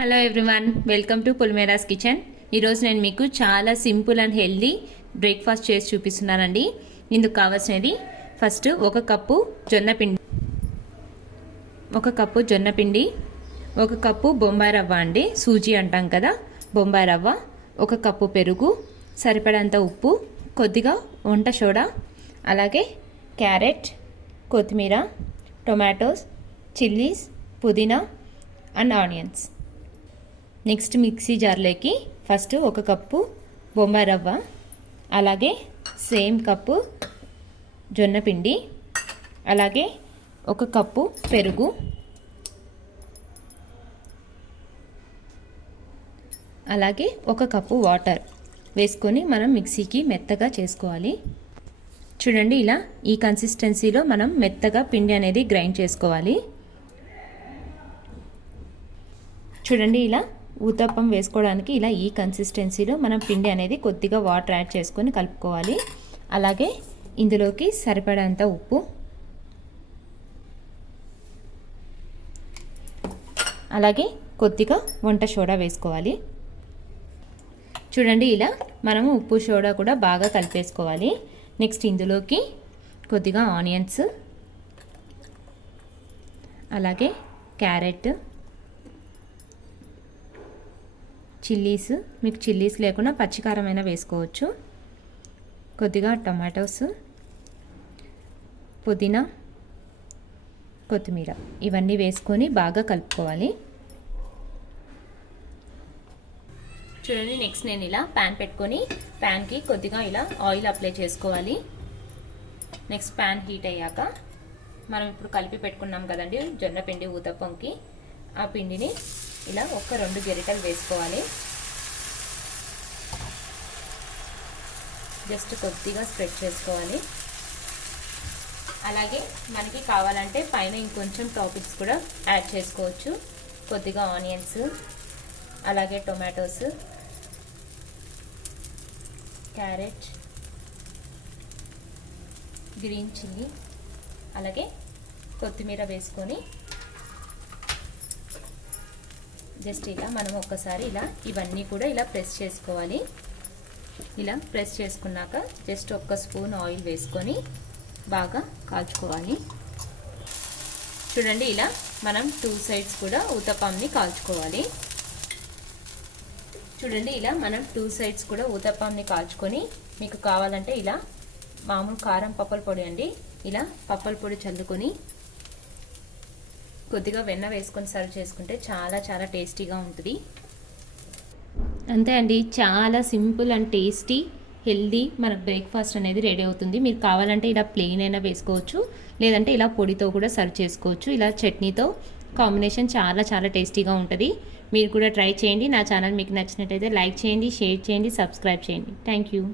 Hello everyone, welcome to పుల్మేరాస్ kitchen. ఈరోజు నేను మీకు చాలా సింపుల్ అండ్ హెల్దీ బ్రేక్ఫాస్ట్ చేసి చూపిస్తున్నానండి. ఇందుకు కావాల్సినది ఫస్ట్ ఒక కప్పు జొన్న పిండి, ఒక కప్పు బొంబాయి రవ్వ అండి, సూజీ అంటాం కదా, బొంబాయి రవ్వ, ఒక కప్పు పెరుగు, సరిపడంత ఉప్పు, కొద్దిగా వంట సోడా, అలాగే క్యారెట్, కొత్తిమీర, టొమాటోస్, చిల్లీస్, పుదీనా అండ్ ఆనియన్స్. నెక్స్ట్ మిక్సీ జార్లోకి ఫస్ట్ ఒక కప్పు బొంబాయి రవ్వ, అలాగే సేమ్ కప్పు జొన్న పిండి, అలాగే ఒక కప్పు పెరుగు, అలాగే ఒక కప్పు వాటర్ వేసుకొని మనం మిక్సీకి మెత్తగా చేసుకోవాలి. చూడండి, ఇలా ఈ కన్సిస్టెన్సీలో మనం మెత్తగా పిండి అనేది గ్రైండ్ చేసుకోవాలి. చూడండి, ఇలా ఊతప్పం వేసుకోవడానికి ఇలా ఈ కన్సిస్టెన్సీలో మనం పిండి అనేది కొద్దిగా వాటర్ యాడ్ చేసుకొని కలుపుకోవాలి. అలాగే ఇందులోకి సరిపడంత ఉప్పు, అలాగే కొద్దిగా వంట సోడా వేసుకోవాలి. చూడండి, ఇలా మనము ఉప్పు సోడా కూడా బాగా కలిపేసుకోవాలి. నెక్స్ట్ ఇందులోకి కొద్దిగా ఆనియన్స్, అలాగే క్యారెట్, చిల్లీస్, మీకు చిల్లీస్ లేకుండా పచ్చికారమైనా వేసుకోవచ్చు, కొద్దిగా టొమాటోస్, పుదీనా, కొత్తిమీర, ఇవన్నీ వేసుకొని బాగా కలుపుకోవాలి. చూడండి, నెక్స్ట్ నేను ఇలా ప్యాన్ పెట్టుకొని ప్యాన్కి కొద్దిగా ఇలా ఆయిల్ అప్లై చేసుకోవాలి. నెక్స్ట్ ప్యాన్ హీట్ అయ్యాక మనం ఇప్పుడు కలిపి పెట్టుకున్నాం కదండి జొన్న పిండి ఊతప్పంకి, ఆ పిండిని ఇలా ఒక 2 గరిటెలు వేసుకోవాలి. జస్ట్ కొద్దిగా స్ప్రెడ్ చేసుకోవాలి. అలాగే మనకి కావాలంటే పైన ఇంకొంచెం టాపిక్స్ కూడా యాడ్ చేసుకోవచ్చు. కొద్దిగా ఆనియన్స్, అలాగే టొమాటోస్, క్యారెట్, గ్రీన్ చిల్లీ, అలాగే కొత్తిమీర వేసుకొని జస్ట్ ఇలా మనం ఒక్కసారి ఇలా ఇవన్నీ కూడా ఇలా ప్రెస్ చేసుకోవాలి. ఇలా ప్రెస్ చేసుకున్నాక జస్ట్ 1 స్పూన్ ఆయిల్ వేసుకొని బాగా కాల్చుకోవాలి. చూడండి, ఇలా మనం 2 సైడ్స్ కూడా ఊతప్పంని కాల్చుకోవాలి. చూడండి, ఇలా మనం 2 సైడ్స్ కూడా ఊతప్పంని కాల్చుకొని మీకు కావాలంటే ఇలా మామూలు కారం పప్పల పొడి అండి, ఇలా పప్పల పొడి చల్లుకొని కొద్దిగా వెన్న వేసుకొని సర్వ్ చేసుకుంటే చాలా చాలా టేస్టీగా ఉంటుంది. అంతే అండి, చాలా సింపుల్ అండ్ టేస్టీ హెల్దీ మన బ్రేక్ఫాస్ట్ అనేది రెడీ అవుతుంది. మీరు కావాలంటే ఇలా ప్లెయిన్ అయినా వేసుకోవచ్చు, లేదంటే ఇలా పొడితో కూడా సర్వ్ చేసుకోవచ్చు. ఇలా చట్నీతో కాంబినేషన్ చాలా చాలా టేస్టీగా ఉంటుంది. మీరు కూడా ట్రై చేయండి. నా ఛానల్ మీకు నచ్చినట్టయితే లైక్ చేయండి, షేర్ చేయండి, సబ్స్క్రైబ్ చేయండి. Thank you.